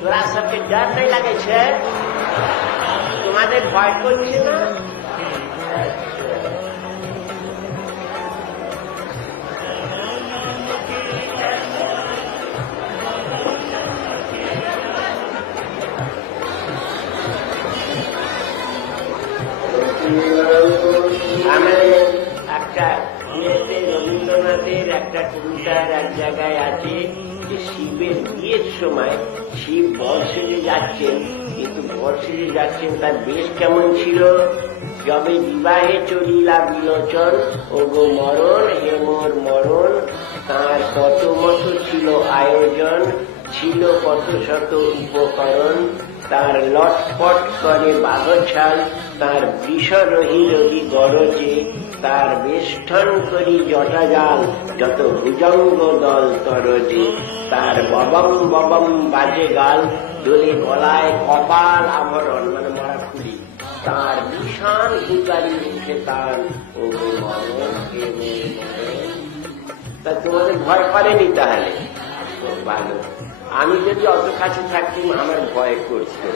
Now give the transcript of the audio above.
তোরা সবকে ডর नहीं লাগেছে? তোমাদের ভয় করছে না? আমাদের একটা রবীন্দ্রনাথের একটা কবিতার এক জায়গায় আছে যে শিবের বিয়ের সময় শিব বর সেজে যাচ্ছেন, কিন্তু বর সেজে যাচ্ছেন তার বেশ কেমন ছিল? যবে বিবাহে চলিলা বিলোচন, ওগো মরণ হে মোর মরণ, তার কত মতো ছিল আয়োজন, ছিল কত শত উপকরণ, তার লটপট করে বাঘছাল, তার বৃষ রহি রহি গরজে, তার বেষ্টন করি জটাজাল, যত ভুজঙ্গ দল তরজে, তার ববম ববম বাজে গাল, দোলে গলায় কপাল আভরণ মানে মরা খুলি, তার ভীষণ গুকারি উঠে তার ওগো মরণ হে মোর মরণ। তা তোমাদের ভয় করেনি তাহলে? ভালো। আমি যদি অত কাছে থাকতাম আমার ভয় করছে।